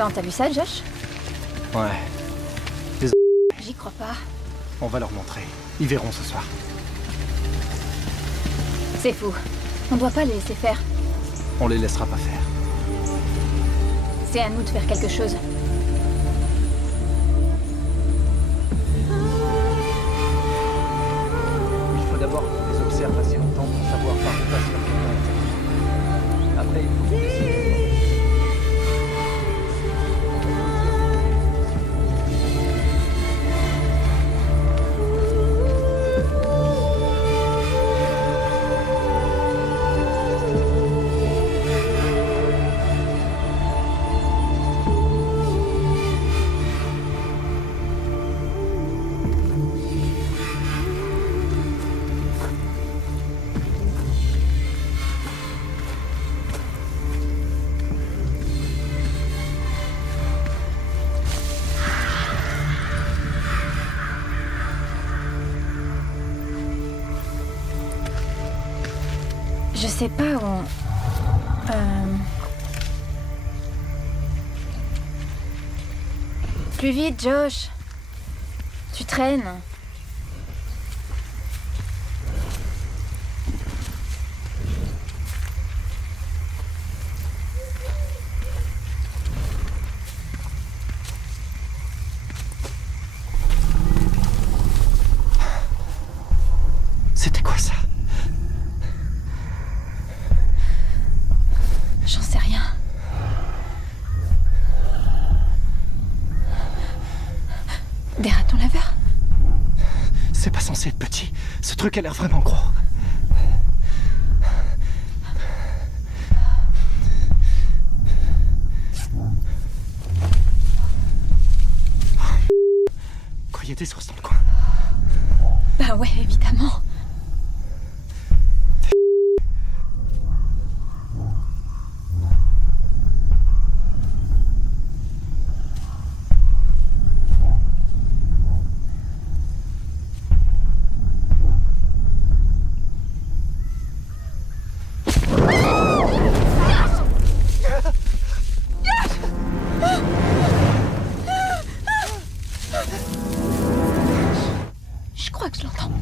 Attends, t'as vu ça, Josh? Ouais. J'y crois pas. On va leur montrer. Ils verront ce soir. C'est fou. On doit pas les laisser faire. On les laissera pas faire. C'est à nous de faire quelque chose. Il faut d'abord qu'on les observe assez longtemps pour savoir par où passe leur contact. Après, il faut qu'on décide. Je sais pas où on... Plus vite, Josh. Tu traînes. C'était quoi ça? J'en sais rien. Des ratons laveurs? C'est pas censé être petit. Ce truc a l'air vraiment gros. Quoi, y a des sources dans le coin? Bah ouais, évidemment. Je crois que je l'entends.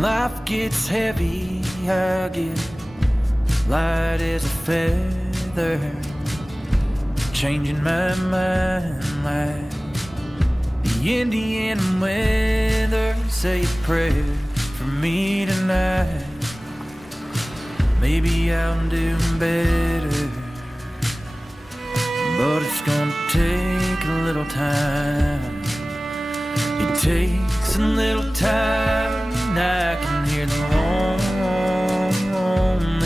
Life gets heavy, I get light as a feather, changing my mind like the Indian weather. Say a prayer for me tonight, maybe I'll do better, but it's gonna take a little time. It takes a little time, and I can hear the lonely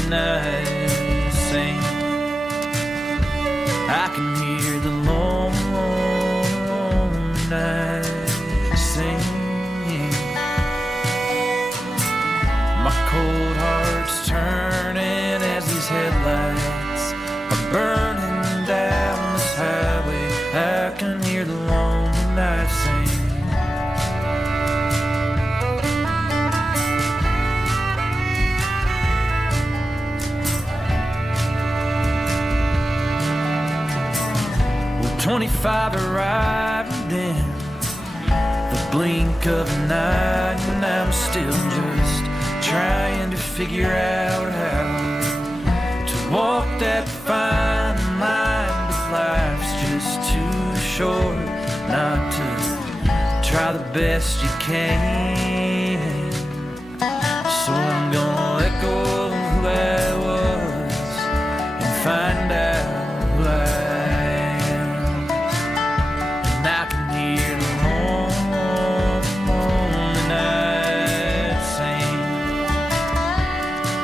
night sing. I can hear the lonely night sing. 25 arrived then the blink of an eye, and I'm still just trying to figure out how to walk that fine line, but life's just too short not to try the best you can. So I'm gonna let go of who I was and find out who I am. And I can hear the lonely night sing.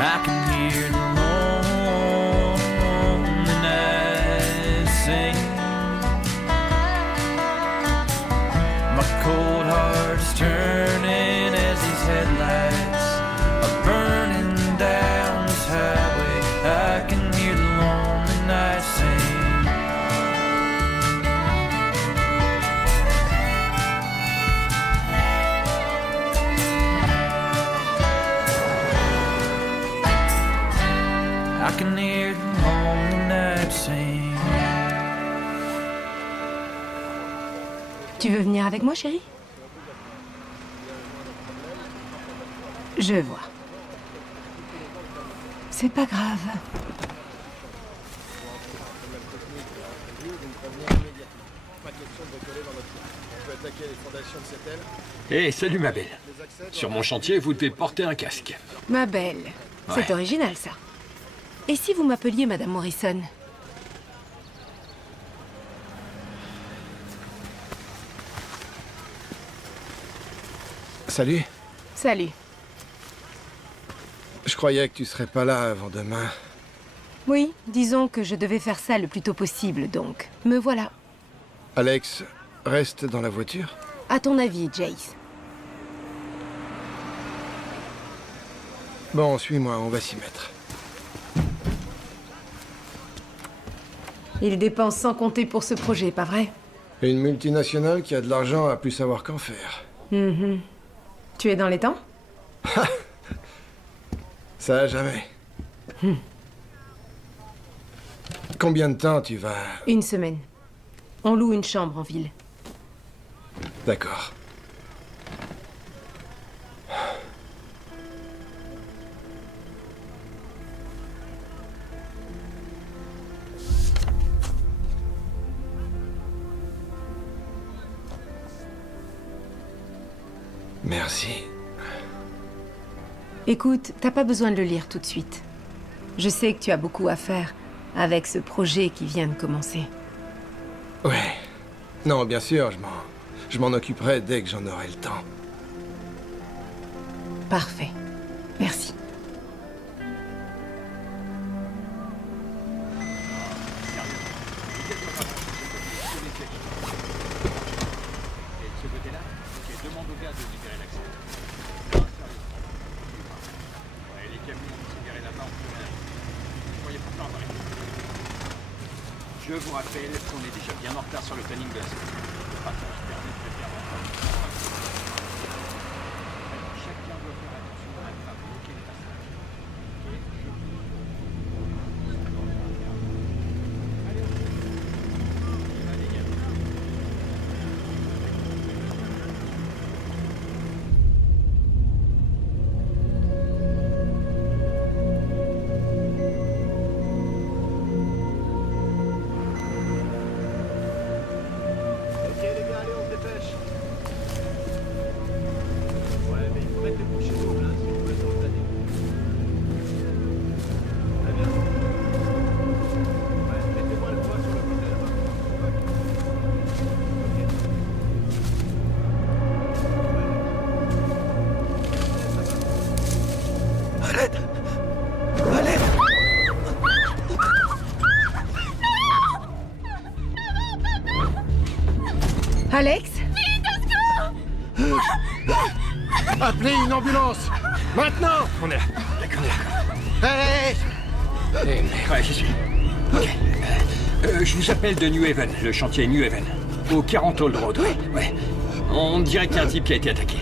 I can hear the lonely night sing. My cold heart's turning as these headlights are burning down this highway. I can hear the lonely night sing. I can hear the lonely night sing. Tu veux venir avec moi, chérie? Je vois. C'est pas grave. Hé, salut ma belle. Sur mon chantier, vous devez porter un casque. Ma belle. Ouais. C'est original, ça. Et si vous m'appeliez Madame Morrison? Salut. Salut. Je croyais que tu serais pas là avant demain. Oui, disons que je devais faire ça le plus tôt possible, donc. Me voilà. Alex, reste dans la voiture. À ton avis, Jace? Bon, suis-moi, on va s'y mettre. Il dépense sans compter pour ce projet, pas vrai? Une multinationale qui a de l'argent a plus savoir qu'en faire. Tu es dans les temps? Ça a jamais. Combien de temps tu vas... Une semaine. On loue une chambre en ville. D'accord. Merci. Écoute, t'as pas besoin de le lire tout de suite. Je sais que tu as beaucoup à faire avec ce projet qui vient de commencer. Ouais. Non, bien sûr, je m'en occuperai dès que j'en aurai le temps. Parfait. Merci. Je vous rappelle qu'on est déjà bien en retard sur le planning de la semaine. Le partage permet de prévenir chacun doit faire attention à ne pas bloquer les passages. Alex? Appelez une ambulance! Maintenant! On est là. D'accord. Hey! Ouais, j'y suis. Ok. Je vous appelle de New Haven, le chantier New Haven. Au 40 Old Road. Ouais. On dirait qu'il y a un type qui a été attaqué.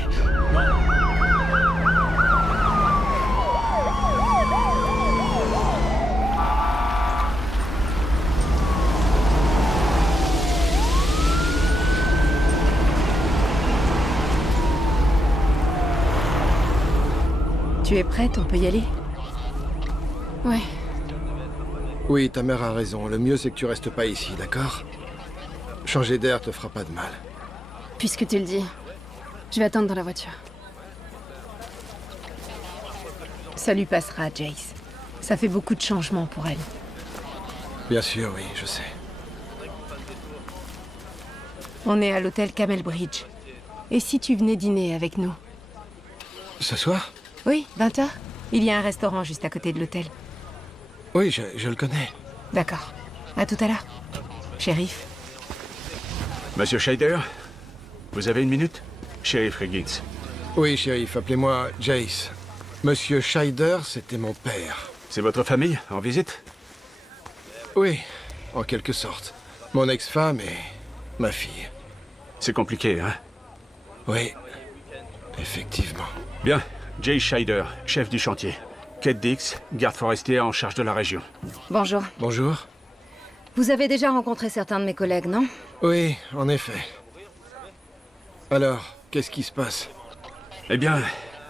Tu es prête? On peut y aller? Ouais. Oui, ta mère a raison. Le mieux, c'est que tu restes pas ici, d'accord? Changer d'air te fera pas de mal. Puisque tu le dis, je vais attendre dans la voiture. Ça lui passera, Jace. Ça fait beaucoup de changements pour elle. Bien sûr, oui, je sais. On est à l'hôtel Camel Bridge. Et si tu venais dîner avec nous? Ce soir? Oui, 20h. Il y a un restaurant juste à côté de l'hôtel. Oui, je le connais. D'accord. À tout à l'heure. Shérif. Monsieur Scheider, vous avez une minute? Sheriff Higgins. Oui, shérif, appelez-moi Jace. Monsieur Scheider, c'était mon père. C'est votre famille, en visite? Oui, en quelque sorte. Mon ex-femme et ma fille. C'est compliqué, hein? Oui, effectivement. Bien, Jay Scheider, chef du chantier. Kate Dix, garde forestier en charge de la région. Bonjour. Bonjour. Vous avez déjà rencontré certains de mes collègues, non? Oui, en effet. Alors, qu'est-ce qui se passe? Eh bien,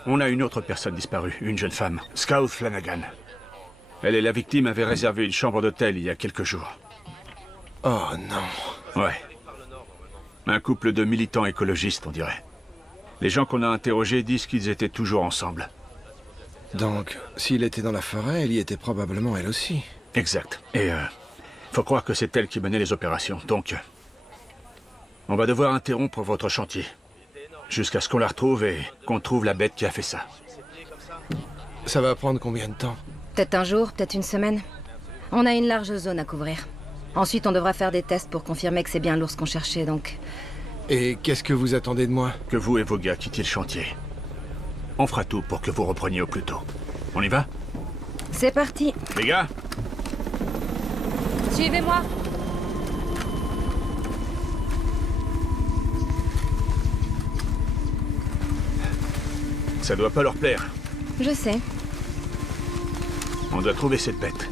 on a une autre personne disparue, une jeune femme, Scout Flanagan. Elle et la victime avaient réservé une chambre d'hôtel il y a quelques jours. Oh non. Ouais. Un couple de militants écologistes, on dirait. Les gens qu'on a interrogés disent qu'ils étaient toujours ensemble. Donc, s'il était dans la forêt, elle y était probablement elle aussi. Exact. Et faut croire que c'est elle qui menait les opérations. Donc, on va devoir interrompre votre chantier. Jusqu'à ce qu'on la retrouve et qu'on trouve la bête qui a fait ça. Ça va prendre combien de temps? Peut-être un jour, peut-être une semaine. On a une large zone à couvrir. Ensuite, on devra faire des tests pour confirmer que c'est bien l'ours qu'on cherchait, donc... Et qu'est-ce que vous attendez de moi? Que vous et vos gars quittiez le chantier. On fera tout pour que vous repreniez au plus tôt. On y va? C'est parti. Les gars? Suivez-moi. Ça doit pas leur plaire. Je sais. On doit trouver cette bête.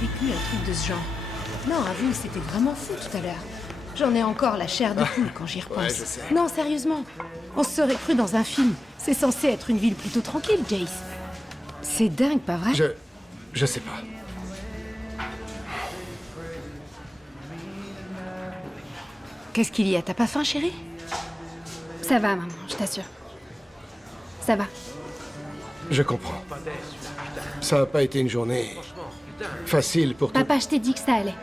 vécu un truc de ce genre. Non, avoue, c'était vraiment fou tout à l'heure. J'en ai encore la chair de poule quand j'y repense. Ouais, je sais. Non, sérieusement. On se serait cru dans un film. C'est censé être une ville plutôt tranquille, Jace. C'est dingue, pas vrai? Je sais pas. Qu'est-ce qu'il y a? T'as pas faim, chérie? Ça va, maman, je t'assure. Ça va. Je comprends. Ça a pas été une journée facile pour tout. Papa, je t'ai dit que ça allait.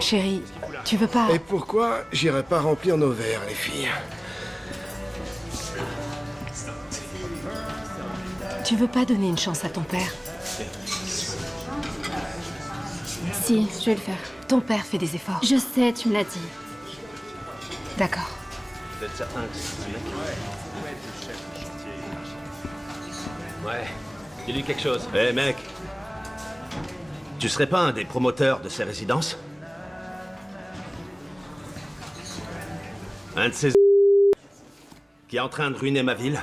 Chérie, tu veux pas... Et pourquoi j'irais pas remplir nos verres, les filles? Tu veux pas donner une chance à ton père? Si, je vais le faire. Ton père fait des efforts. Je sais, tu me l'as dit. D'accord. Vous êtes certain que c'est ce mec? Ouais. Dis-lui quelque chose. Hé mec, tu serais pas un des promoteurs de ces résidences? Un de ces qui est en train de ruiner ma ville?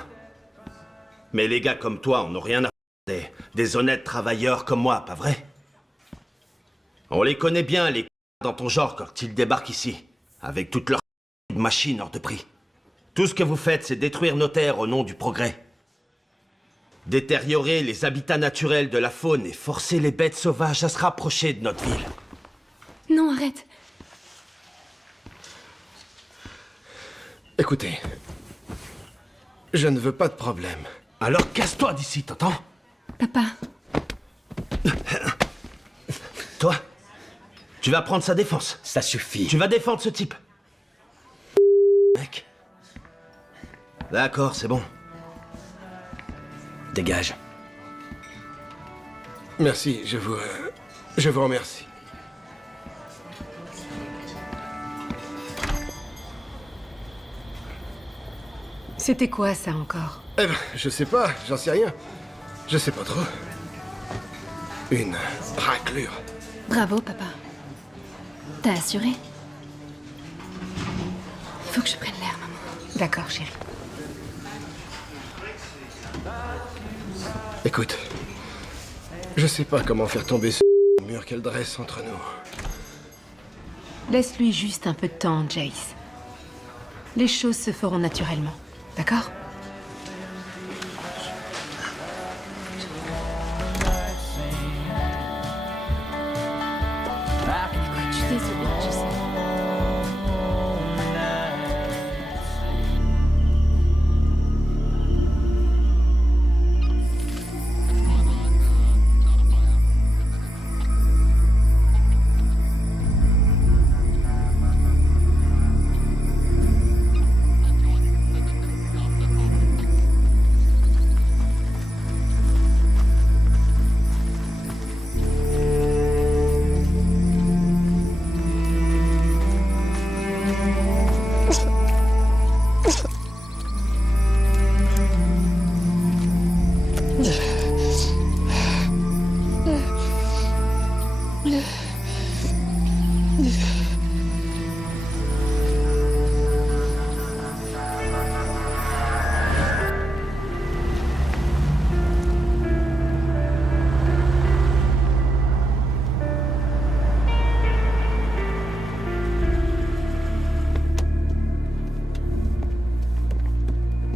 Mais les gars comme toi, on n'a rien à des honnêtes travailleurs comme moi, pas vrai? On les connaît bien, les dans ton genre, quand ils débarquent ici, avec toutes leurs machines hors de prix. Tout ce que vous faites, c'est détruire nos terres au nom du progrès. Détériorer les habitats naturels de la faune et forcer les bêtes sauvages à se rapprocher de notre ville. Non, arrête. Écoutez, je ne veux pas de problème. Alors casse-toi d'ici, t'entends? Papa, Toi, tu vas prendre sa défense. Ça suffit. Tu vas défendre ce type. Mec. D'accord, c'est bon. Dégage. Merci, je vous remercie. C'était quoi, ça, encore? Eh ben, je sais pas, j'en sais rien. Je sais pas trop. Une raclure. bravo, papa. T'as assuré? Il faut que je prenne l'air, maman. D'accord, chérie. Écoute, je sais pas comment faire tomber ce mur qu'elle dresse entre nous. Laisse-lui juste un peu de temps, Jace. Les choses se feront naturellement. D'accord? Je suis désolée, je sais.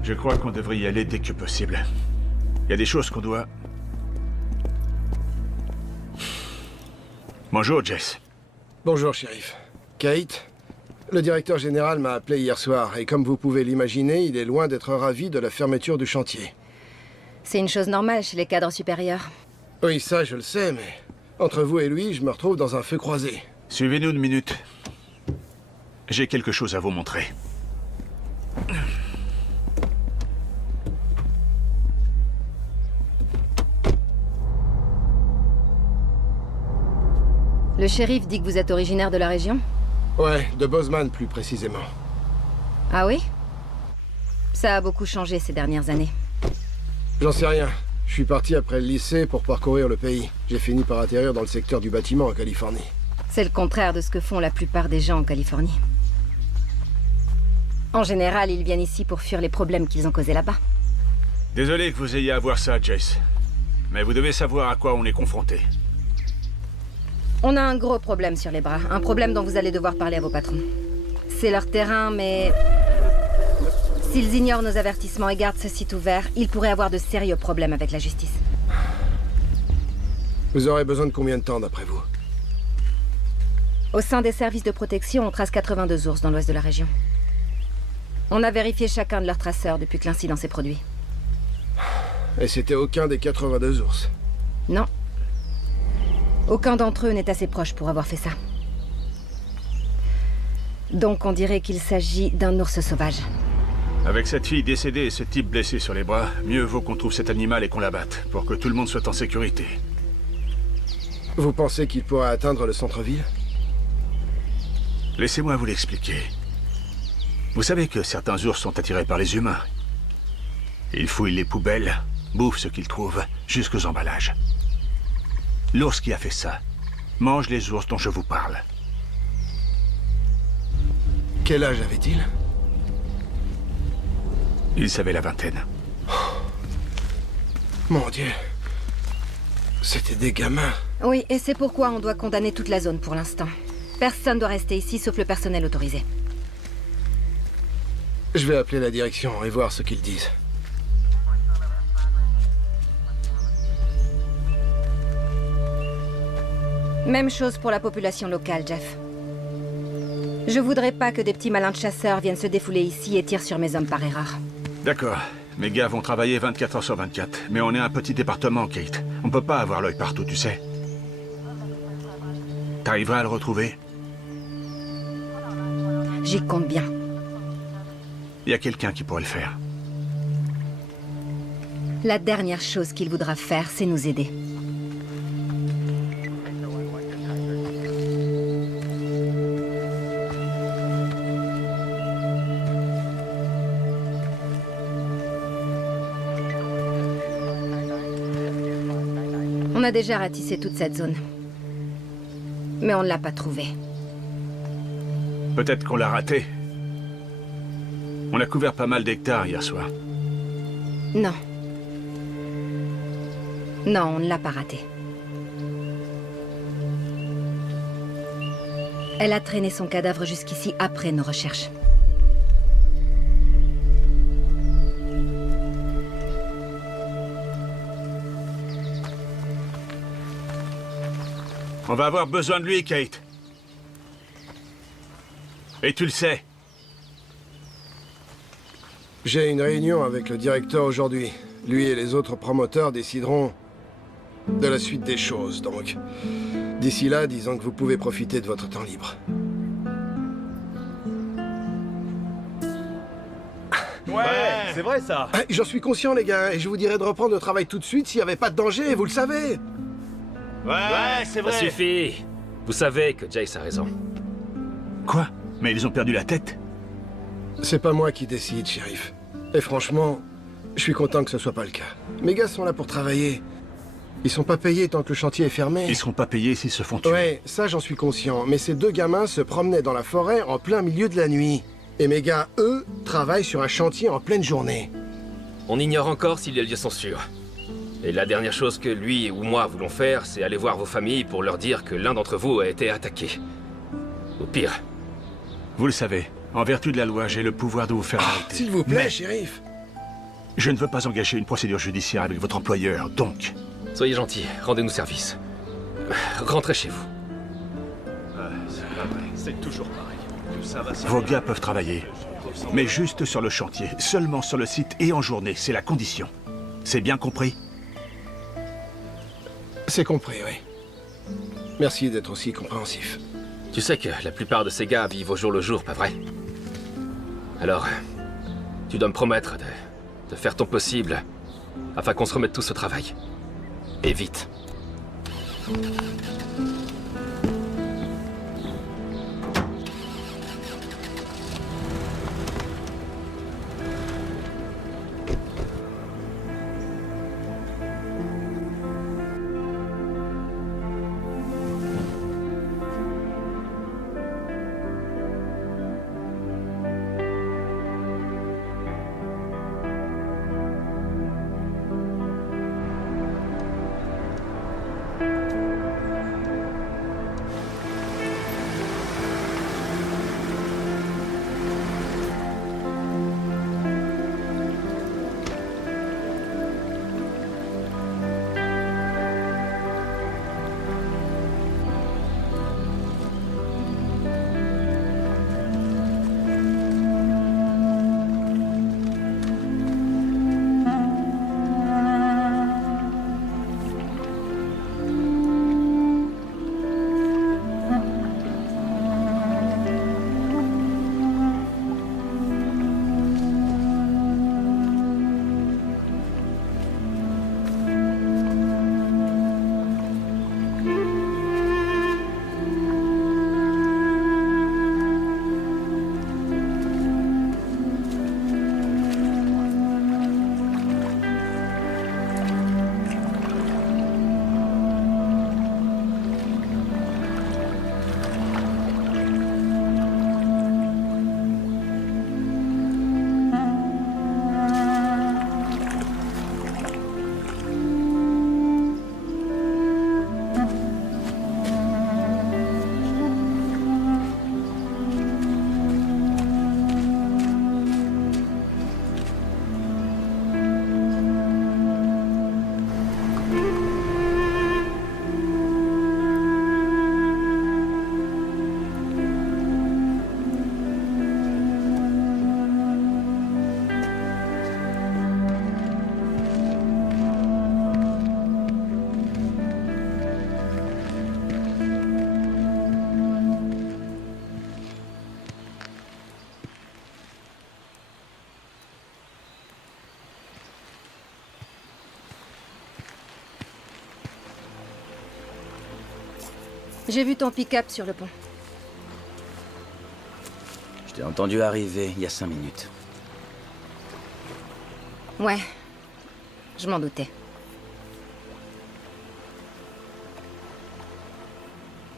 Je crois qu'on devrait y aller dès que possible. Il y a des choses qu'on doit... Bonjour, Jess. Bonjour, shérif. Kate, le directeur général m'a appelé hier soir, et comme vous pouvez l'imaginer, il est loin d'être ravi de la fermeture du chantier. C'est une chose normale chez les cadres supérieurs. Oui, ça, je le sais, mais entre vous et lui, je me retrouve dans un feu croisé. Suivez-nous une minute. J'ai quelque chose à vous montrer. Le shérif dit que vous êtes originaire de la région? Ouais, de Bozeman, plus précisément. Ah oui? Ça a beaucoup changé ces dernières années. J'en sais rien. Je suis parti après le lycée pour parcourir le pays. J'ai fini par atterrir dans le secteur du bâtiment en Californie. C'est le contraire de ce que font la plupart des gens en Californie. En général, ils viennent ici pour fuir les problèmes qu'ils ont causés là-bas. Désolé que vous ayez à voir ça, Jace. Mais vous devez savoir à quoi on est confronté. On a un gros problème sur les bras. Un problème dont vous allez devoir parler à vos patrons. C'est leur terrain, mais... s'ils ignorent nos avertissements et gardent ce site ouvert, ils pourraient avoir de sérieux problèmes avec la justice. Vous aurez besoin de combien de temps, d'après vous? Au sein des services de protection, on trace 82 ours dans l'ouest de la région. On a vérifié chacun de leurs traceurs depuis que l'incident s'est produit. Et c'était aucun des 82 ours? Non. Aucun d'entre eux n'est assez proche pour avoir fait ça. Donc on dirait qu'il s'agit d'un ours sauvage. Avec cette fille décédée et ce type blessé sur les bras, mieux vaut qu'on trouve cet animal et qu'on l'abatte, pour que tout le monde soit en sécurité. Vous pensez qu'il pourra atteindre le centre-ville? Laissez-moi vous l'expliquer. Vous savez que certains ours sont attirés par les humains. Ils fouillent les poubelles, bouffent ce qu'ils trouvent, jusqu'aux emballages. L'ours qui a fait ça mange les ours dont je vous parle. Quel âge avait-il? Il savait la vingtaine. Mon Dieu. C'était des gamins. Oui, et c'est pourquoi on doit condamner toute la zone pour l'instant. Personne doit rester ici sauf le personnel autorisé. Je vais appeler la direction et voir ce qu'ils disent. Même chose pour la population locale, Jeff. Je voudrais pas que des petits malins de chasseurs viennent se défouler ici et tirent sur mes hommes par erreur. D'accord. Mes gars vont travailler 24 heures sur 24. Mais on est un petit département, Kate. On peut pas avoir l'œil partout, tu sais. T'arriveras à le retrouver? J'y compte bien. Il y a quelqu'un qui pourrait le faire. La dernière chose qu'il voudra faire, c'est nous aider. On a déjà ratissé toute cette zone. Mais on ne l'a pas trouvé. Peut-être qu'on l'a raté. On a couvert pas mal d'hectares hier soir. Non. Non, on ne l'a pas raté. Elle a traîné son cadavre jusqu'ici après nos recherches. On va avoir besoin de lui, Kate. Et tu le sais. J'ai une réunion avec le directeur aujourd'hui. Lui et les autres promoteurs décideront de la suite des choses, donc. D'ici là, disons que vous pouvez profiter de votre temps libre. Ouais, c'est vrai ça. Ah, j'en suis conscient, les gars, et je vous dirais de reprendre le travail tout de suite s'il n'y avait pas de danger, vous le savez. Ouais, c'est Ça vrai. suffit. Vous savez que Jace a raison. Quoi? Mais ils ont perdu la tête? C'est pas moi qui décide, shérif. Et franchement, je suis content que ce soit pas le cas. Mes gars sont là pour travailler. Ils sont pas payés tant que le chantier est fermé. Ils seront pas payés s'ils se font tuer. Ouais, ça j'en suis conscient. Mais ces deux gamins se promenaient dans la forêt en plein milieu de la nuit. Et mes gars, eux, travaillent sur un chantier en pleine journée. On ignore encore si les lieux sont sûrs. Et la dernière chose que lui ou moi voulons faire, c'est aller voir vos familles pour leur dire que l'un d'entre vous a été attaqué. Au pire. Vous le savez, en vertu de la loi, j'ai le pouvoir de vous faire arrêter. S'il vous plaît, Mais shérif. je ne veux pas engager une procédure judiciaire avec votre employeur, donc... Soyez gentils, rendez-nous service. Rentrez chez vous. C'est toujours pareil. Ça va, ça Vos va. gars peuvent travailler, mais juste sur le chantier, seulement sur le site et en journée, c'est la condition. C'est bien compris? C'est compris, oui. Merci d'être aussi compréhensif. Tu sais que la plupart de ces gars vivent au jour le jour, pas vrai? Alors, tu dois me promettre de faire ton possible afin qu'on se remette tous au travail. Et vite. J'ai vu ton pick-up sur le pont. Je t'ai entendu arriver il y a 5 minutes. Ouais. Je m'en doutais.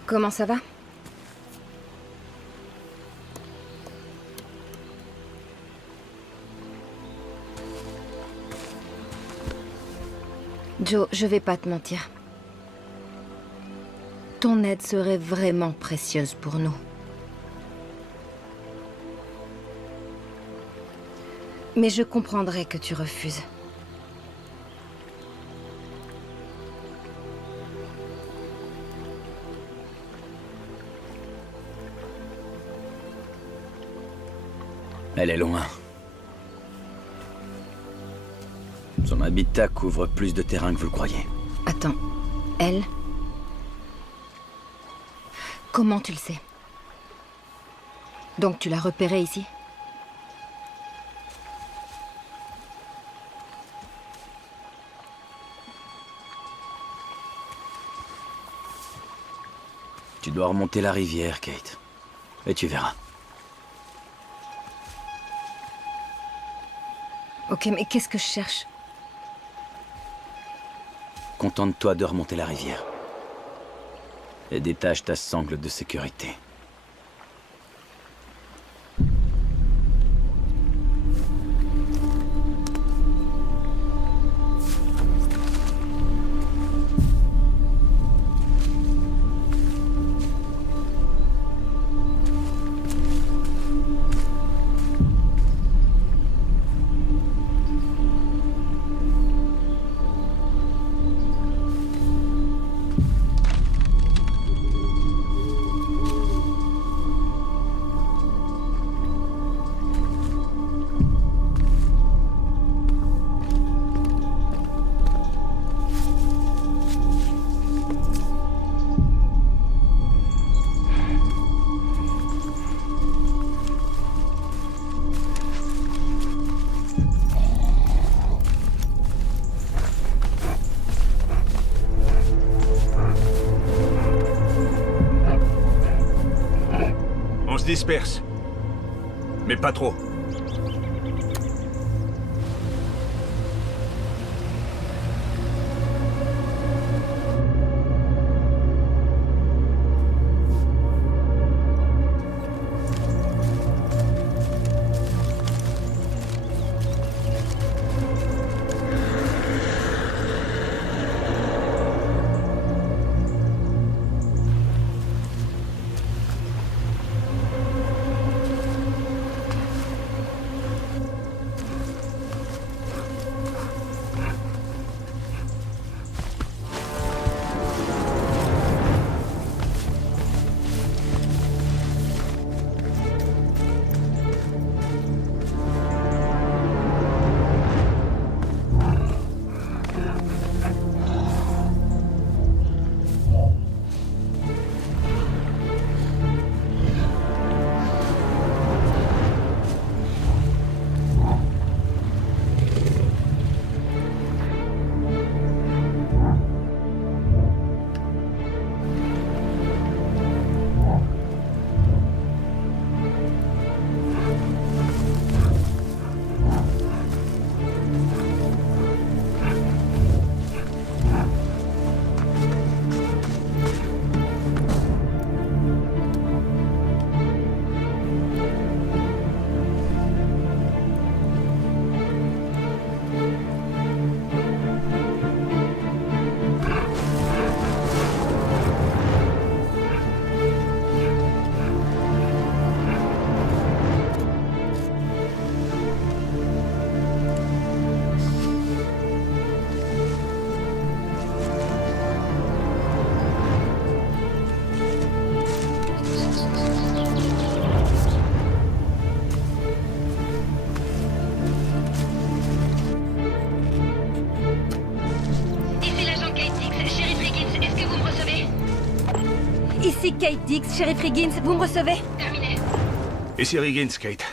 Comment ça va? Joe, je vais pas te mentir. Ton aide serait vraiment précieuse pour nous. Mais je comprendrais que tu refuses. Elle est loin. Son habitat couvre plus de terrain que vous le croyez. Attends, elle? Comment tu le sais? Donc tu l'as repérée ici? Tu dois remonter la rivière, Kate. Et tu verras. Ok, mais qu'est-ce que je cherche? Contente-toi de remonter la rivière. Et détache ta sangle de sécurité. On se disperse. Mais pas trop. Ici Kate Dix, Sheriff Riggins, vous me recevez? Terminé. Ici Riggins, Kate.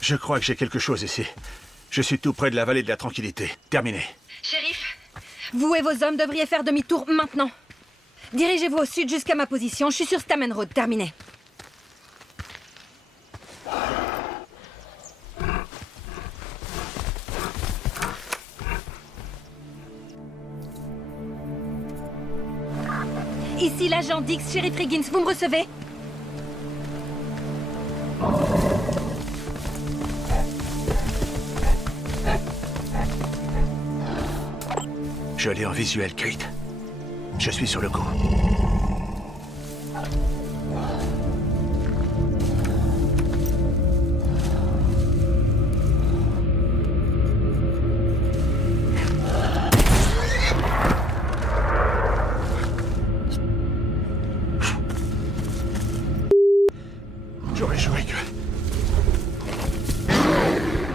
Je crois que j'ai quelque chose ici. Je suis tout près de la vallée de la tranquillité. Terminé. Shérif, Vous et vos hommes devriez faire demi-tour maintenant. Dirigez-vous au sud jusqu'à ma position. Je suis sur Stamen Road. Terminé. Ici l'agent Dix, shérif Riggins. Vous me recevez? Je l'ai en visuel, Kate. Je suis sur le coup. J'aurais joué que...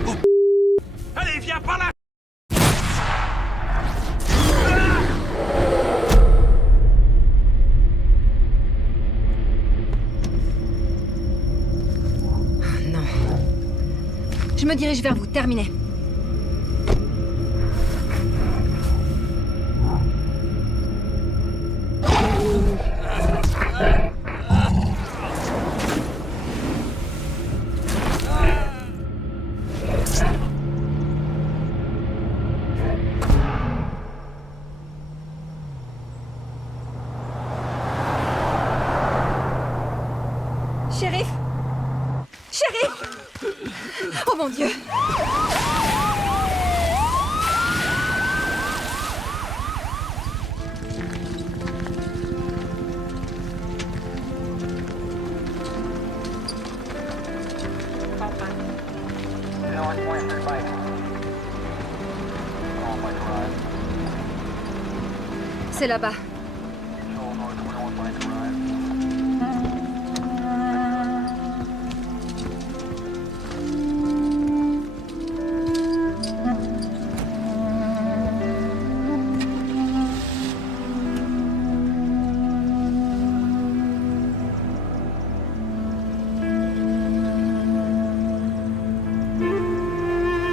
Oh. Allez, viens par là! Je me dirige vers vous. Terminé. Shérif! Shérif! Oh mon Dieu! C'est là-bas.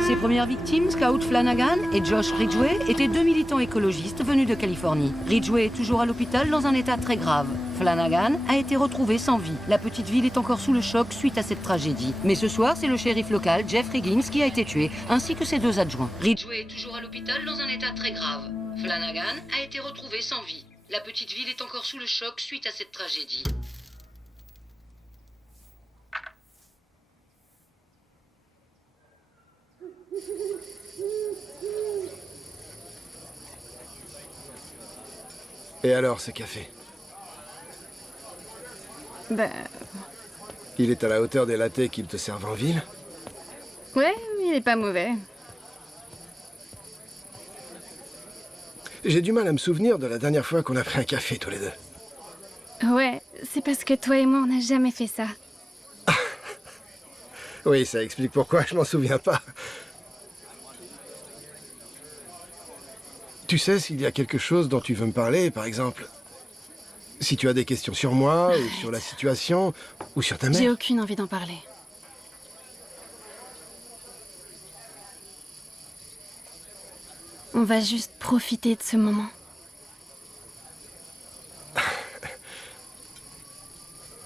Ses premières victimes, Scout Flanagan et Josh Ridgway, étaient deux militants écologistes venus de Californie. Ridgway est toujours à l'hôpital dans un état très grave. Flanagan a été retrouvé sans vie. La petite ville est encore sous le choc suite à cette tragédie. Mais ce soir, c'est le shérif local, Jeff Riggins, qui a été tué, ainsi que ses deux adjoints. Ridgway est toujours à l'hôpital dans un état très grave. Flanagan a été retrouvé sans vie. La petite ville est encore sous le choc suite à cette tragédie. Et alors, ce café? Ben... Il est à la hauteur des lattés qu'ils te servent en ville? Ouais, il est pas mauvais. J'ai du mal à me souvenir de la dernière fois qu'on a pris un café tous les deux. Ouais, c'est parce que toi et moi, on n'a jamais fait ça. Oui, ça explique pourquoi je m'en souviens pas. Tu sais s'il y a quelque chose dont tu veux me parler, par exemple? Si tu as des questions sur moi, ou sur la situation, ou sur ta mère? J'ai aucune envie d'en parler. On va juste profiter de ce moment.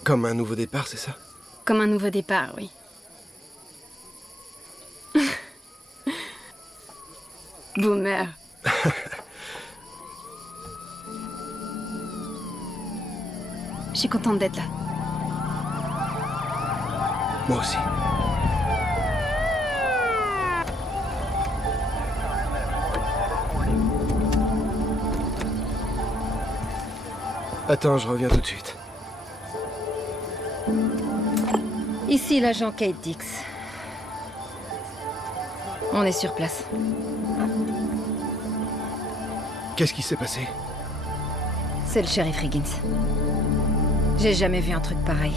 Comme un nouveau départ, c'est ça? Comme un nouveau départ, oui. Boomer. Je suis contente d'être là. Moi aussi. Attends, je reviens tout de suite. Ici l'agent Kate Dix. On est sur place. Qu'est-ce qui s'est passé? C'est le shérif Riggins. J'ai jamais vu un truc pareil.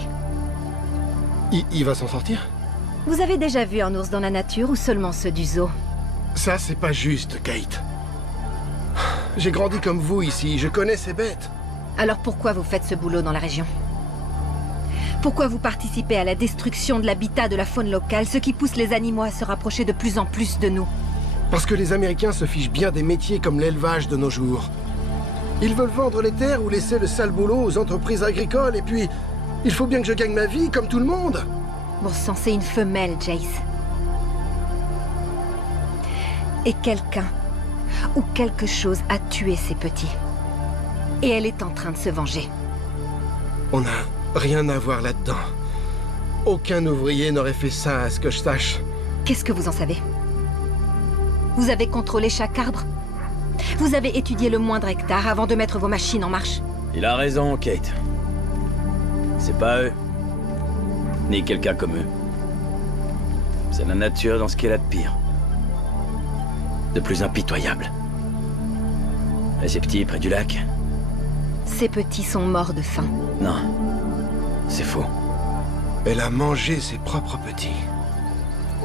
Il va s'en sortir? Vous avez déjà vu un ours dans la nature ou seulement ceux du zoo? Ça, c'est pas juste, Kate. J'ai grandi comme vous ici, je connais ces bêtes. Alors pourquoi vous faites ce boulot dans la région? Pourquoi vous participez à la destruction de l'habitat de la faune locale, ce qui pousse les animaux à se rapprocher de plus en plus de nous? Parce que les Américains se fichent bien des métiers comme l'élevage de nos jours. Ils veulent vendre les terres ou laisser le sale boulot aux entreprises agricoles, et puis... Il faut bien que je gagne ma vie, comme tout le monde. Bon sang, c'est une femelle, Jace. Et quelqu'un ou quelque chose a tué ces petits. Et elle est en train de se venger. On n'a rien à voir là-dedans. Aucun ouvrier n'aurait fait ça, à ce que je sache. Qu'est-ce que vous en savez? Vous avez contrôlé chaque arbre? Vous avez étudié le moindre hectare avant de mettre vos machines en marche? Il a raison, Kate. C'est pas eux. Ni quelqu'un comme eux. C'est la nature dans ce qu'elle a de pire. De plus impitoyable. Et ces petits près du lac? Ces petits sont morts de faim. Non. C'est faux. Elle a mangé ses propres petits.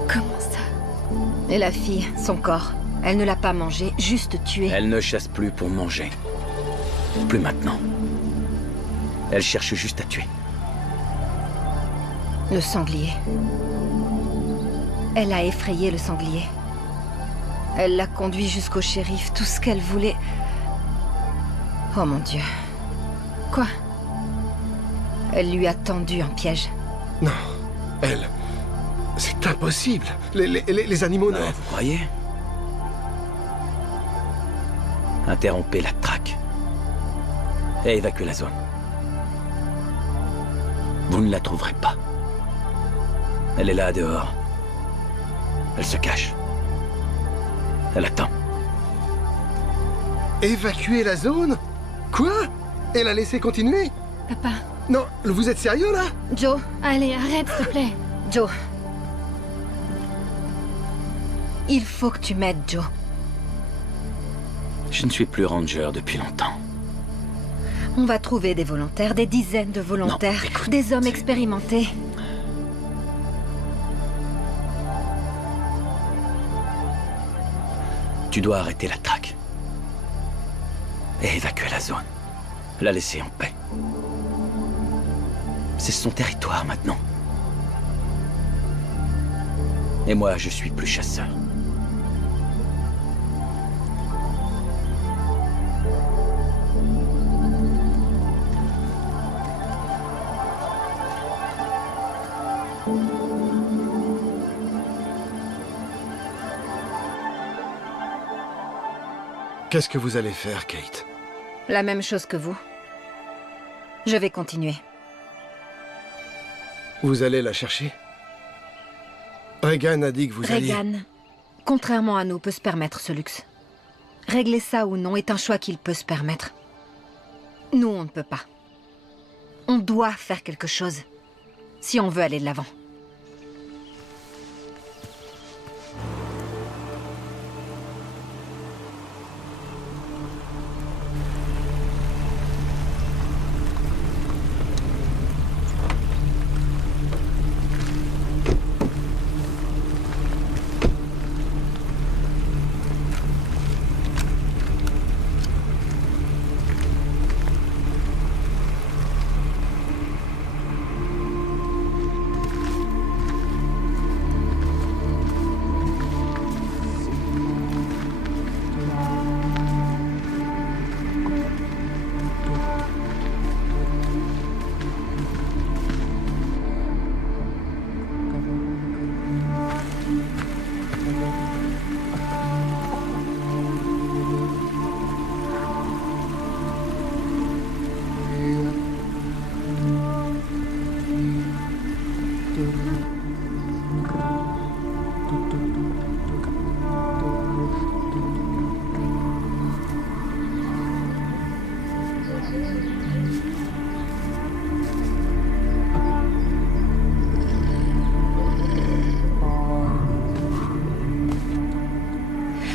Comment ça? Et la fille, son corps, elle ne l'a pas mangé, juste tué. Elle ne chasse plus pour manger. Plus maintenant. Elle cherche juste à tuer. Le sanglier. Elle a effrayé le sanglier. Elle l'a conduit jusqu'au shérif, tout ce qu'elle voulait... Oh mon Dieu. Quoi? Elle lui a tendu un piège. Non, elle... C'est impossible. Les animaux ne... Non, vous croyez? Interrompez la traque. Et évacuez la zone. Vous ne la trouverez pas. Elle est là, dehors. Elle se cache. Elle attend. Évacuer la zone? Quoi? Elle a laissé continuer? Papa. Non, vous êtes sérieux, là? Joe. Allez, arrête, s'il te plaît. Joe. Il faut que tu m'aides, Joe. Je ne suis plus ranger depuis longtemps. On va trouver des volontaires, des dizaines de volontaires, non, des hommes expérimentés. Tu dois arrêter la traque. Et évacuer la zone. La laisser en paix. C'est son territoire maintenant. Et moi, je suis plus chasseur. Qu'est-ce que vous allez faire, Kate? La même chose que vous. Je vais continuer. Vous allez la chercher? Regan a dit que vous alliez... Regan, contrairement à nous, peut se permettre ce luxe. Régler ça ou non est un choix qu'il peut se permettre. Nous, on ne peut pas. On doit faire quelque chose, si on veut aller de l'avant.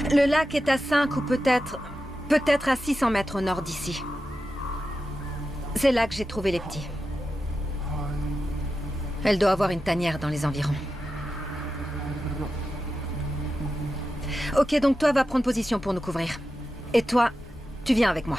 Le lac est à 5 ou peut-être à 600 mètres au nord d'ici. C'est là que j'ai trouvé les petits. Elle doit avoir une tanière dans les environs. Ok, donc toi, va prendre position pour nous couvrir. Et toi, tu viens avec moi.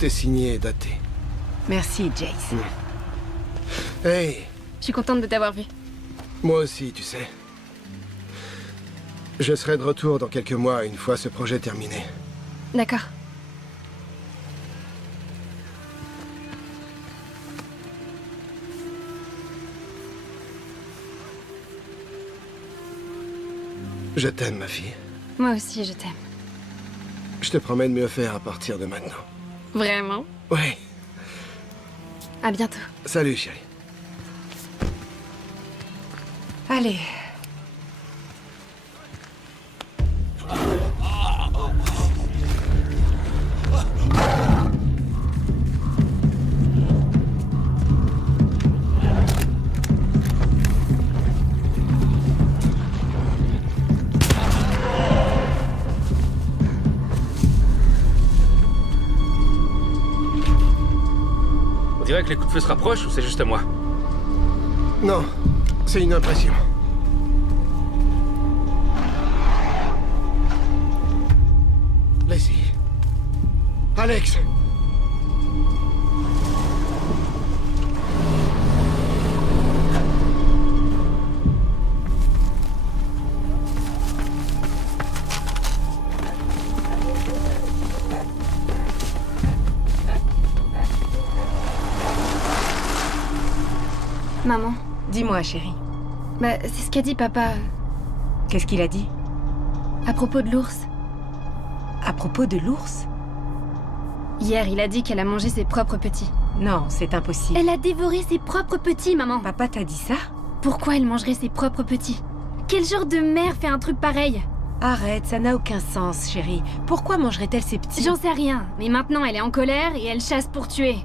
Tout est signé et daté. Merci, Jace. Hey, Je suis contente de t'avoir vu. moi aussi, tu sais. Je serai de retour dans quelques mois, une fois ce projet terminé. D'accord. Je t'aime, ma fille. Moi aussi, je t'aime. Je te promets de mieux faire à partir de maintenant. Vraiment? Ouais. À bientôt. Salut, chérie. Allez. On dirait que les coups de feu se rapprochent ou c'est juste moi? Non, c'est une impression. Lacey. Alex. Maman. Dis-moi, chérie. Bah, c'est ce qu'a dit papa Qu'est-ce qu'il a dit? à propos de l'ours. À propos de l'ours? Hier, il a dit qu'elle a mangé ses propres petits. Non, c'est impossible. Elle a dévoré ses propres petits, maman. Papa t'a dit ça? Pourquoi elle mangerait ses propres petits? Quel genre de mère fait un truc pareil? Arrête, ça n'a aucun sens, chérie. Pourquoi mangerait-elle ses petits? J'en sais rien, mais maintenant elle est en colère et elle chasse pour tuer.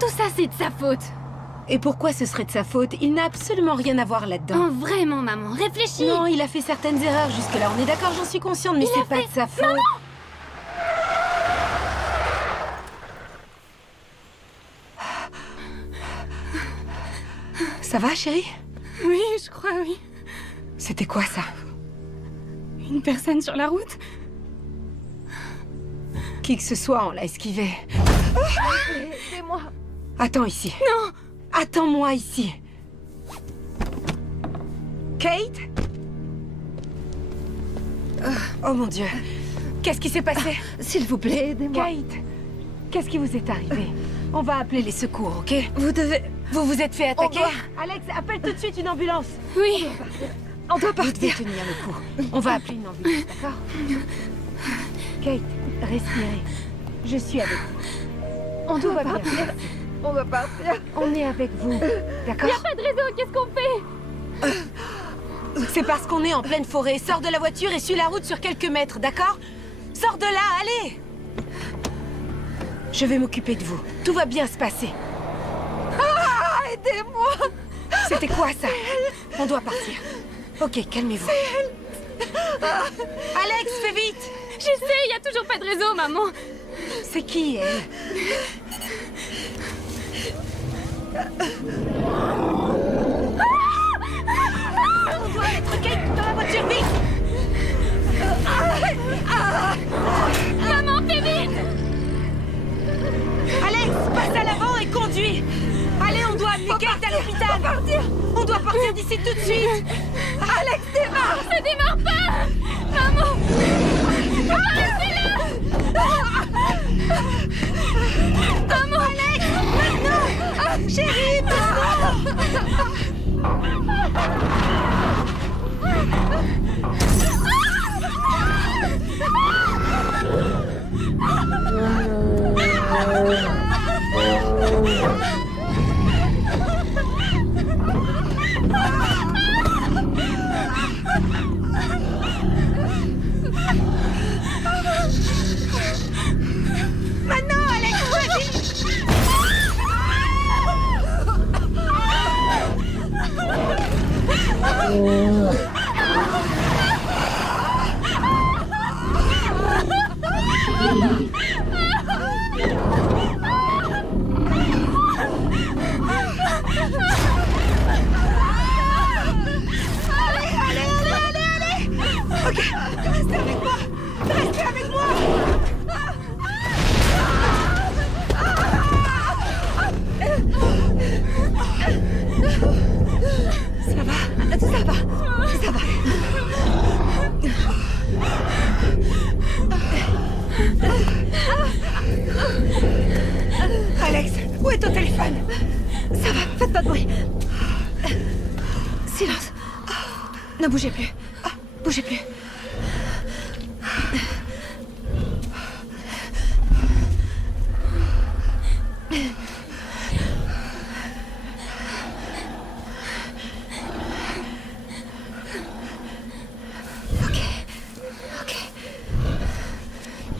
Tout ça, c'est de sa faute. Et pourquoi ce serait de sa faute? Il n'a absolument rien à voir là-dedans. Oh, vraiment, maman, réfléchis. Non, il a fait certaines erreurs jusque-là. On est d'accord, j'en suis consciente, mais c'est pas de sa faute. Non, non. Ça va, chérie? Oui, je crois, oui. C'était quoi, ça? Une personne sur la route. Qui que ce soit, on l'a esquivé. Aidez-moi. Attends ici. Non. Attends-moi ici. Kate? Oh mon Dieu. Qu'est-ce qui s'est passé? S'il vous plaît, aidez-moi. Kate, qu'est-ce qui vous est arrivé? On va appeler les secours, ok? Vous devez... Vous vous êtes fait attaquer? doit- Alex, appelle tout de suite une ambulance. Oui. On doit Vous devez partir. tenir le coup. On va appeler une ambulance, d'accord? Kate, respirez. Je suis avec vous. On Tout doit va bien. partir. On va partir. On est avec vous, d'accord? Pas de réseau, qu'est-ce qu'on fait? C'est parce qu'on est en pleine forêt. Sors de la voiture et suis la route sur quelques mètres, d'accord? Sors de là, allez! Je vais m'occuper de vous. Tout va bien se passer. Ah, aidez-moi. C'était quoi ça? On doit partir. Ok, calmez-vous. Alex, fais vite! Je sais, il y a toujours pas de réseau, maman. C'est qui, elle? On doit mettre Kate dans la voiture, vite! Maman, fais vite. Alex, passe à l'avant et conduis! Allez, on doit amener Kate à l'hôpital! On doit partir d'ici tout de suite! Alex, démarre! Ça démarre pas. Maman. Maman, Alex! Maintenant! Chérie, maintenant! Maintenant, Alex, vas-y! Allez! Ok, restez avec moi! Restez avec moi! Ça va. Alex, où est ton téléphone? Ça va, faites pas de bruit. Silence. Ne bougez plus. Bougez plus.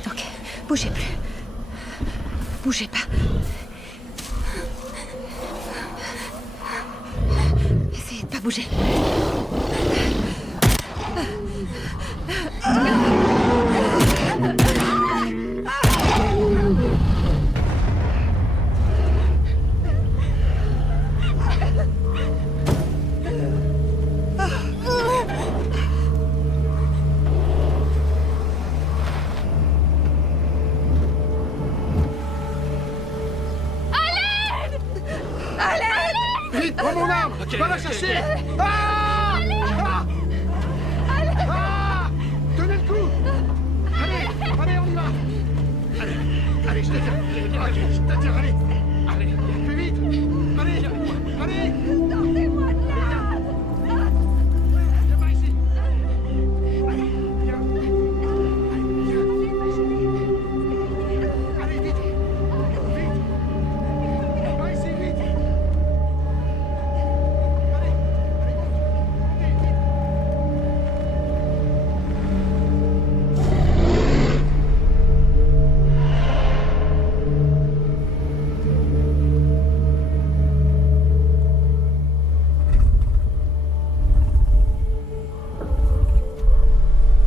Ok, bougez plus. Bougez pas. Essayez de pas bouger. Vite, prends mon arme! Va la chercher! Tenez le coup! Allez, on y va! Allez, je te tire, allez! Allez, plus vite! Allez! Sortez-moi de là! Viens par ici! Allez, viens! Allez, vite! Par ici, vite!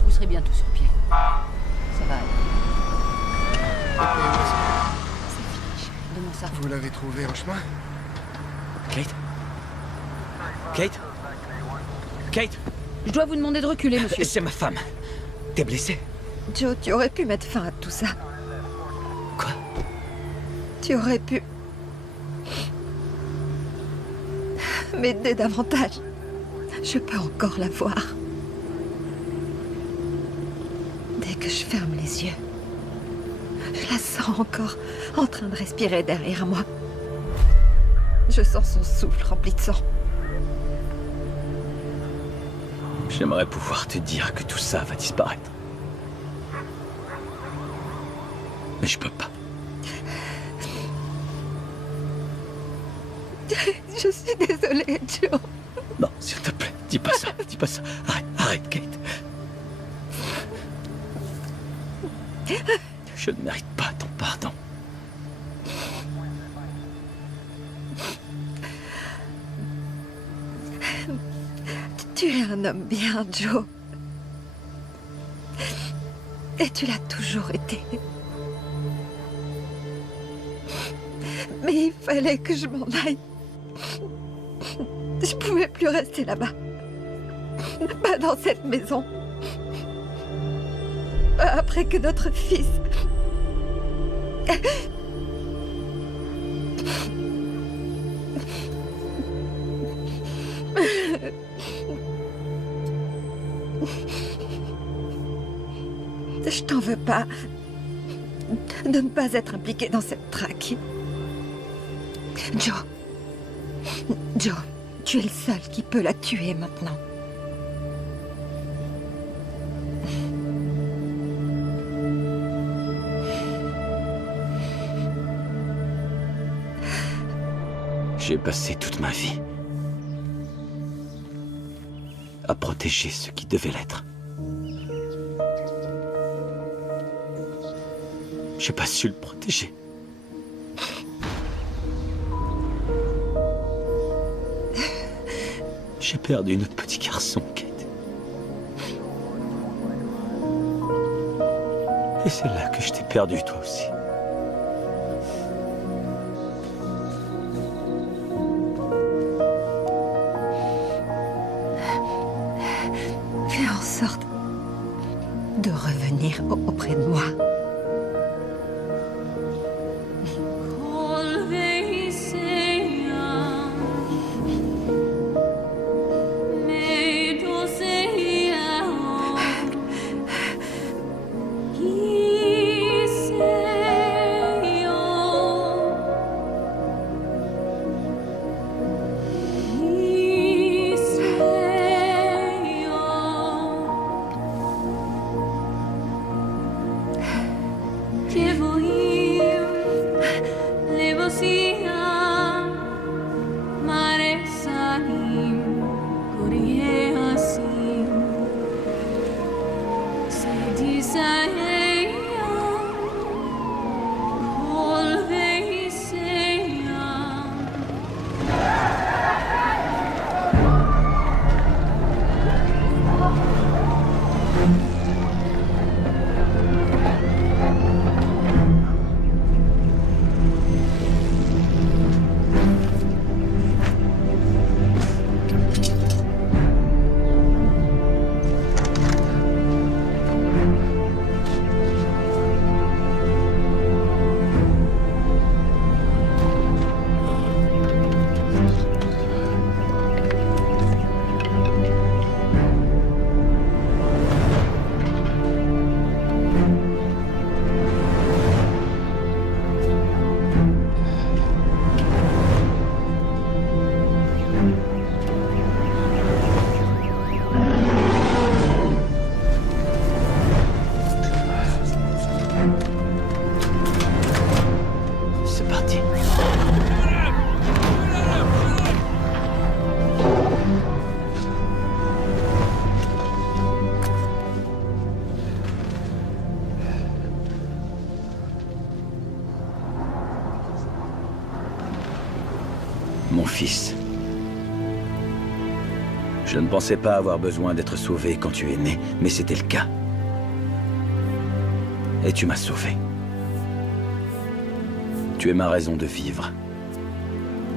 Vous serez bientôt sur pied. Ça va aller. C'est fini. Donne-moi ça. Vous l'avez trouvé en chemin? Kate Kate Kate Je dois vous demander de reculer, monsieur. C'est ma femme. T'es blessé? Joe, tu aurais pu mettre fin à tout ça. Quoi? Tu aurais pu m'aider davantage. Je peux encore la voir. Dès que je ferme les yeux, je la sens encore en train de respirer derrière moi. Je sens son souffle rempli de sang. J'aimerais pouvoir te dire que tout ça va disparaître. Mais je peux pas. Je suis désolée, Joe. Non, s'il te plaît, dis pas ça, dis pas ça. Arrête, Kate. Je ne mérite pas ton pardon. Tu es un homme bien, Joe. Et tu l'as toujours été. Mais il fallait que je m'en aille. Je pouvais plus rester là-bas. Pas dans cette maison. Après que notre fils... Je t'en veux pas de ne pas être impliqué dans cette traque. Joe, tu es le seul qui peut la tuer maintenant. J'ai passé toute ma vie à protéger ce qui devait l'être. J'ai pas su le protéger. J'ai perdu notre petit garçon, Kate. Et c'est là que je t'ai perdu, toi aussi. Fais en sorte de revenir auprès de moi. Mon fils. Je ne pensais pas avoir besoin d'être sauvé quand tu es né, mais c'était le cas. Et tu m'as sauvé. Tu es ma raison de vivre.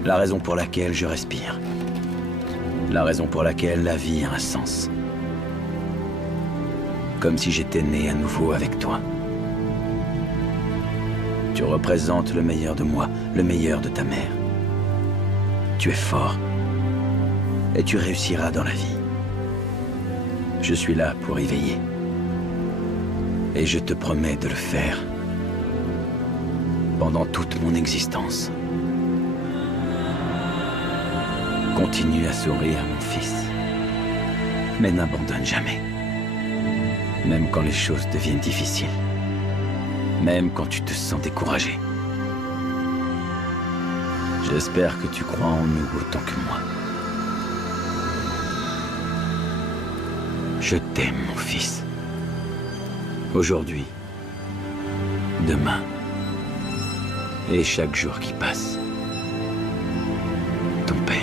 La raison pour laquelle je respire. La raison pour laquelle la vie a un sens. Comme si j'étais né à nouveau avec toi. Tu représentes le meilleur de moi, le meilleur de ta mère. Tu es fort. Et tu réussiras dans la vie. Je suis là pour y veiller. Et je te promets de le faire. Pendant toute mon existence. Continue à sourire, mon fils. Mais n'abandonne jamais. Même quand les choses deviennent difficiles. Même quand tu te sens découragé. J'espère que tu crois en nous autant que moi. Je t'aime, mon fils. Aujourd'hui, demain, et chaque jour qui passe. Ton père.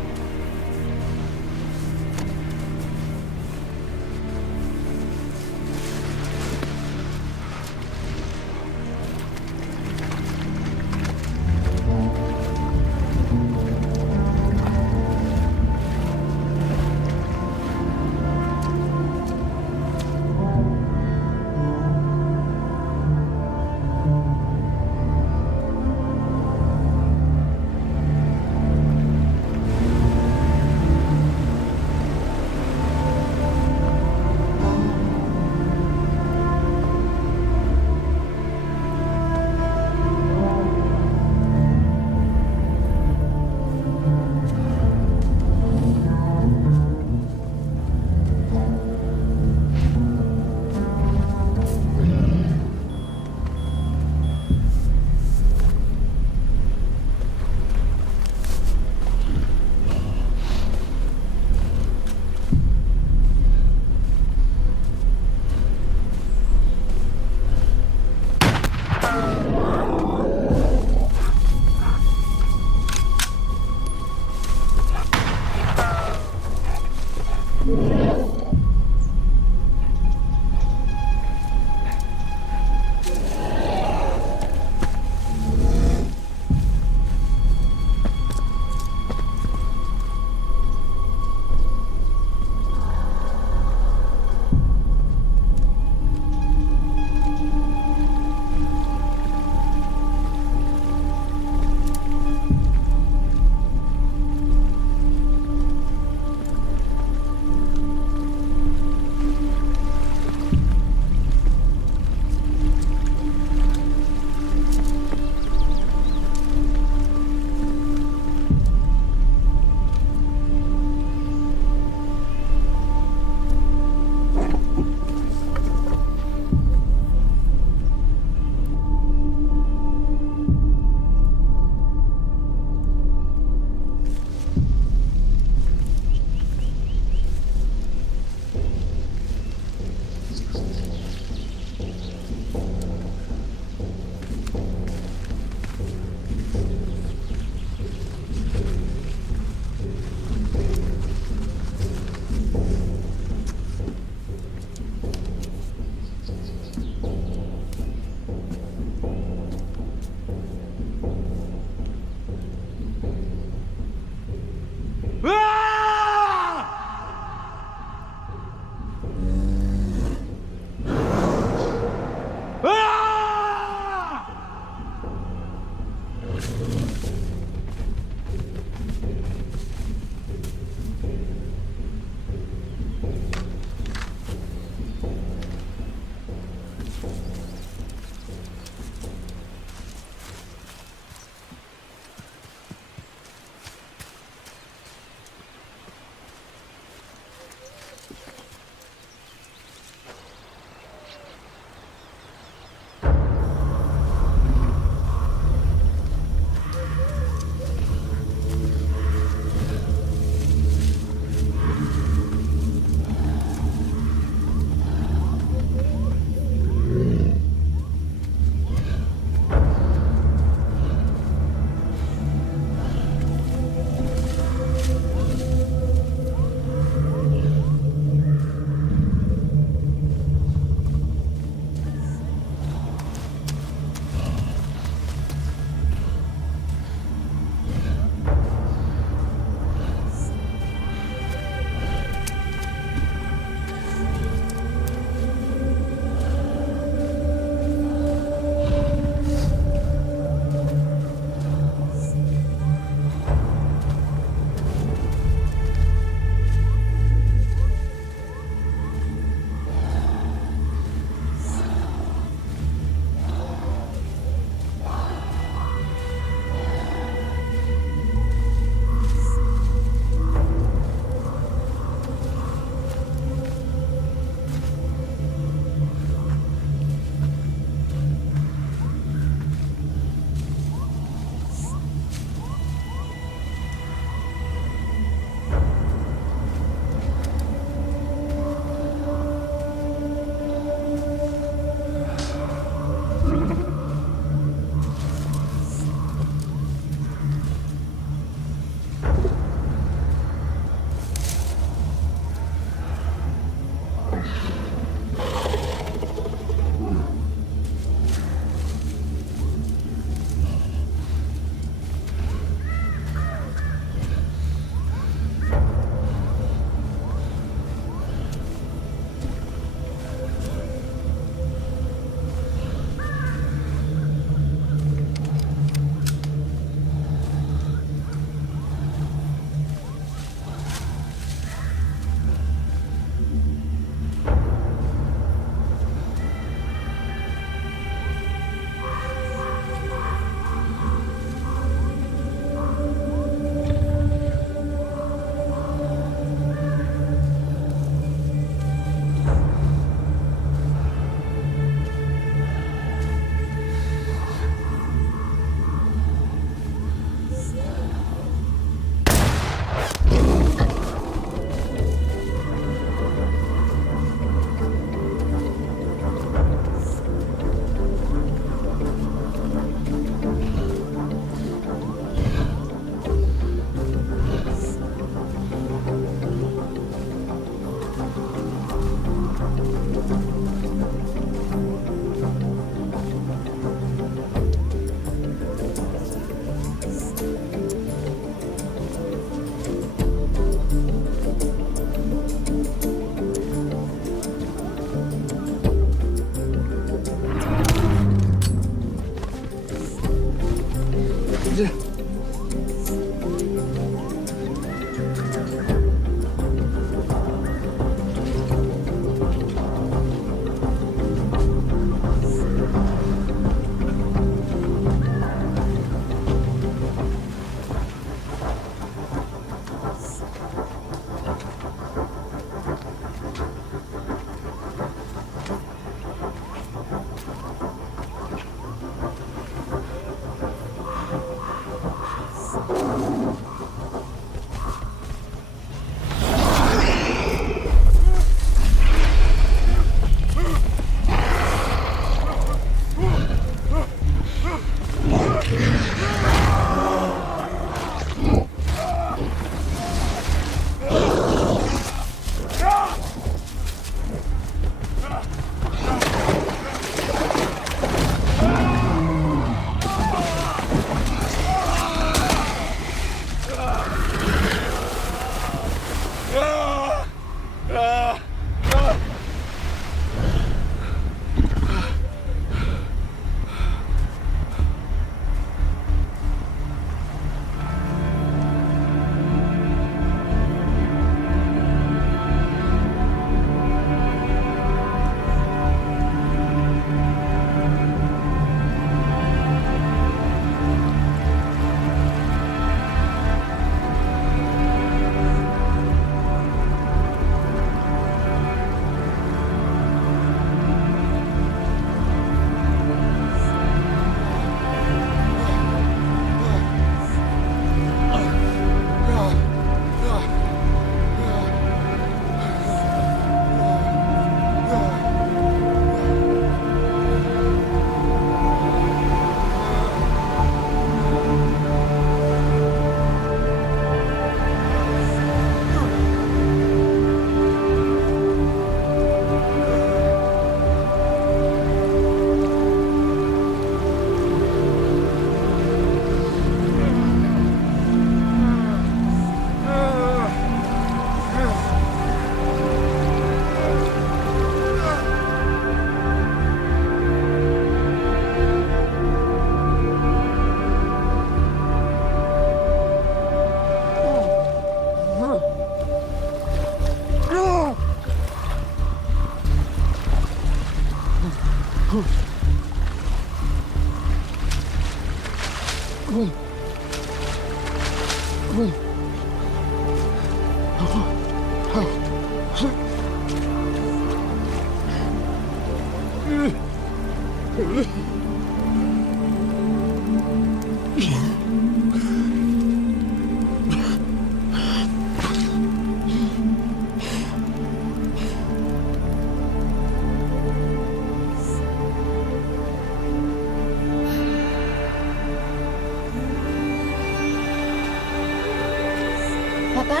Papa?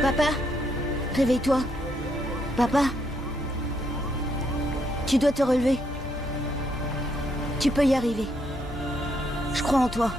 Papa? Réveille-toi. Papa? Tu dois te relever. Tu peux y arriver. Je crois en toi.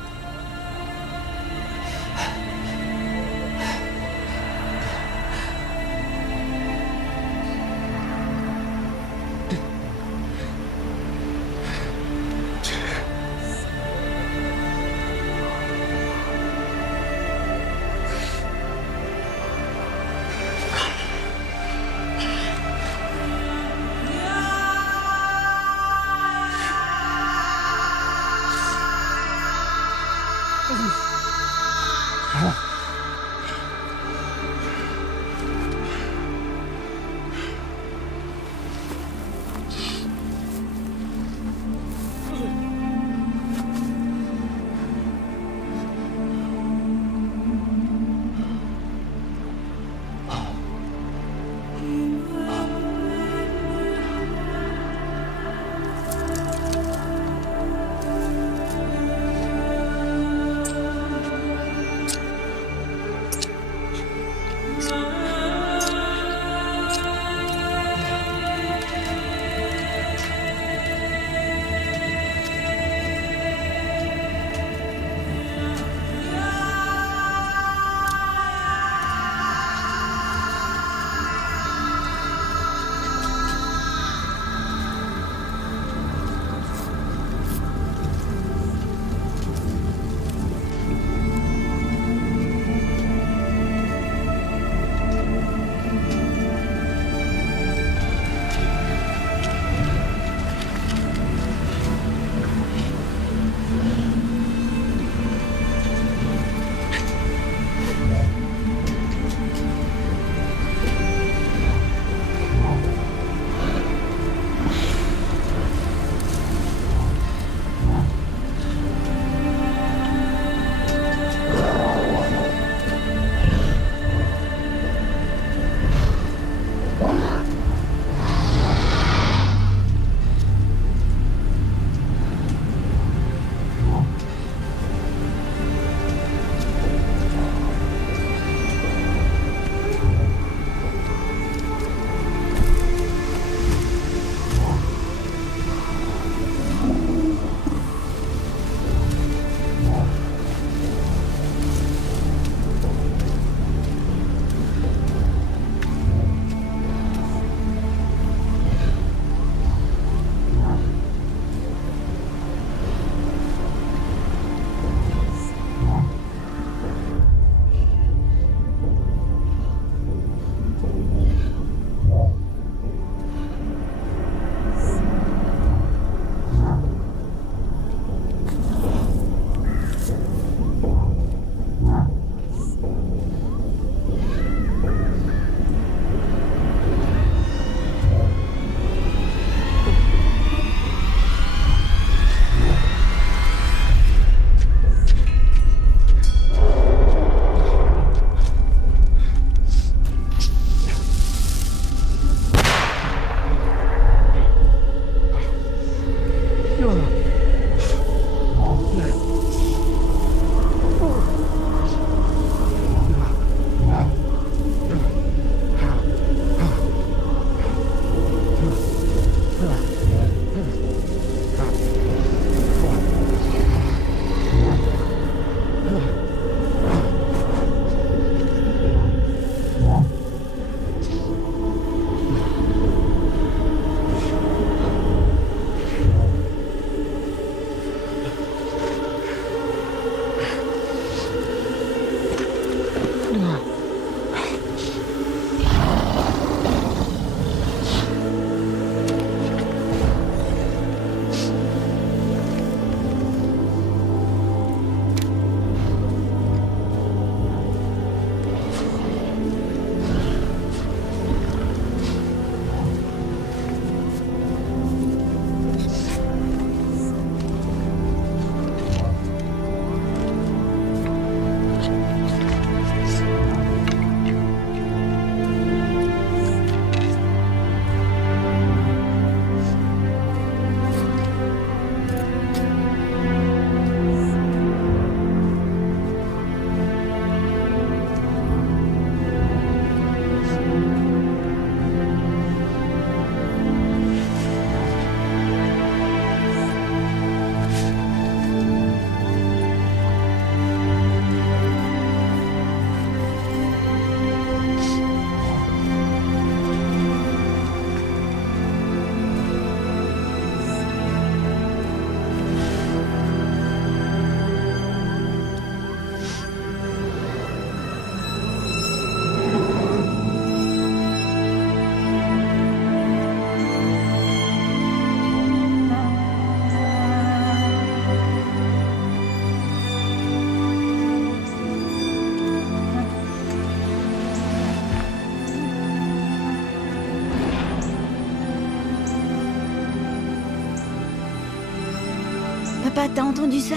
Papa, t'as entendu ça?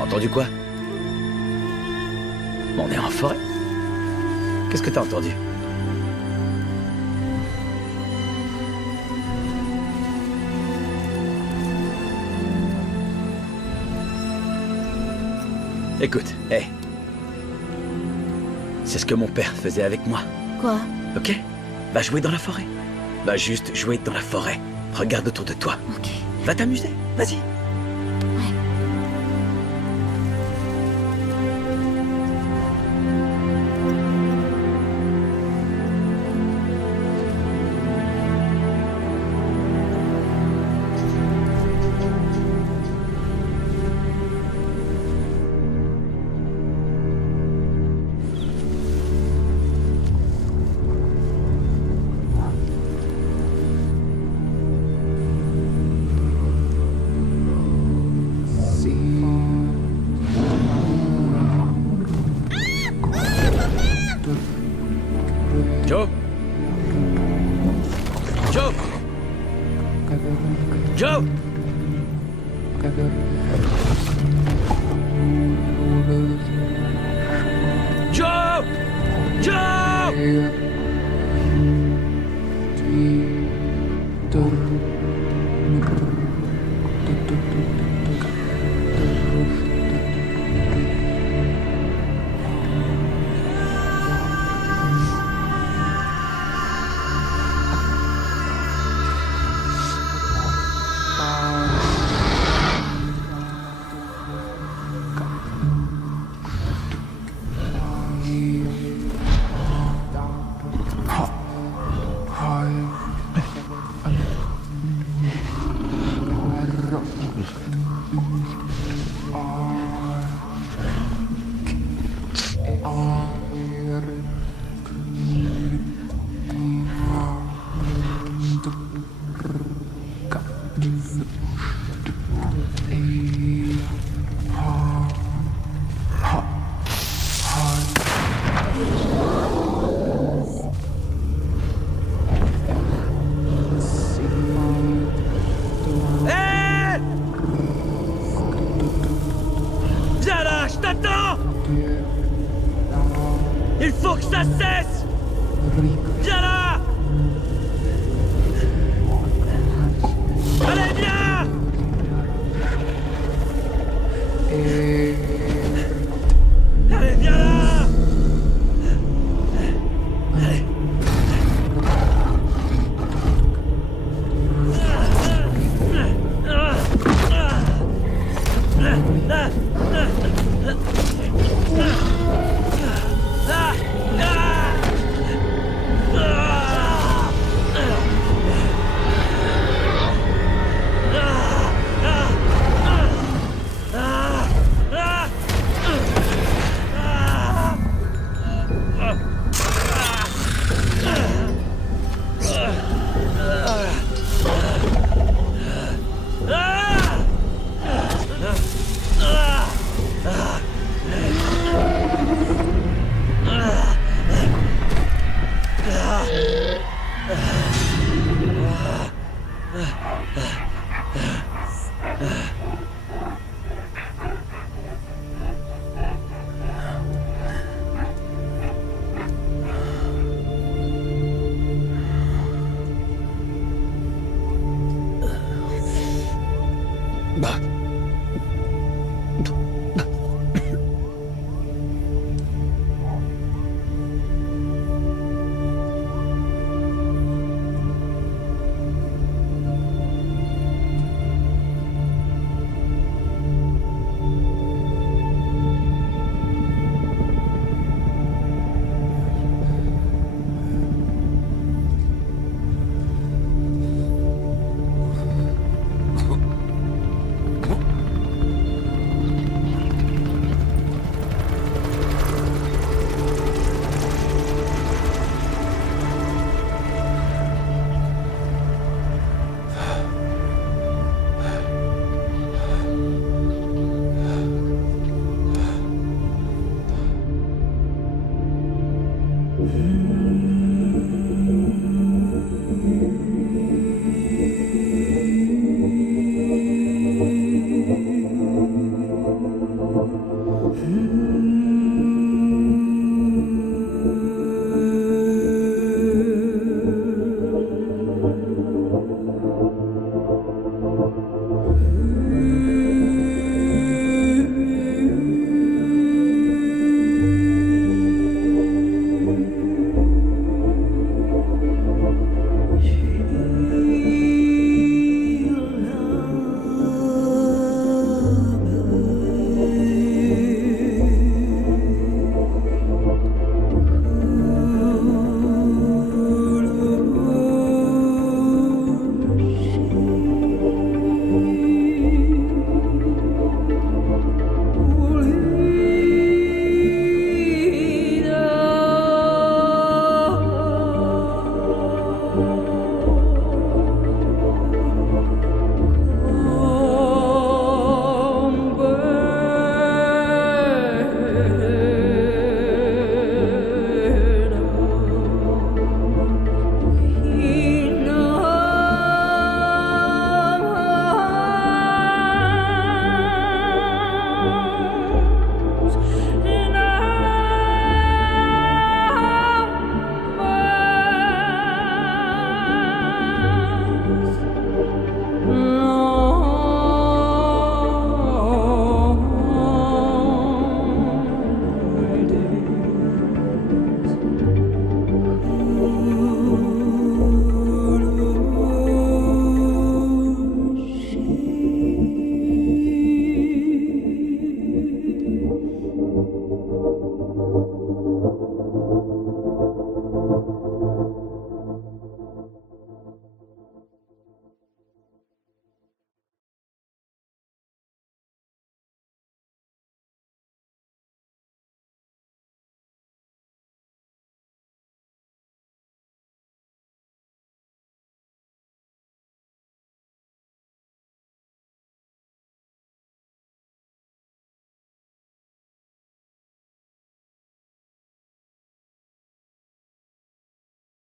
Entendu quoi? On est en forêt. Qu'est-ce que t'as entendu? Écoute, hé. C'est ce que mon père faisait avec moi. Quoi? Ok? Va jouer dans la forêt. Va juste jouer dans la forêt. Regarde autour de toi. Ok. Va t'amuser. Vas-y. Joe? Joe? Joe? Joe? Joe? Viens là, je t'attends! Il faut que ça cesse! Viens là! Allez, viens! Allez, viens là! Allez! Bah.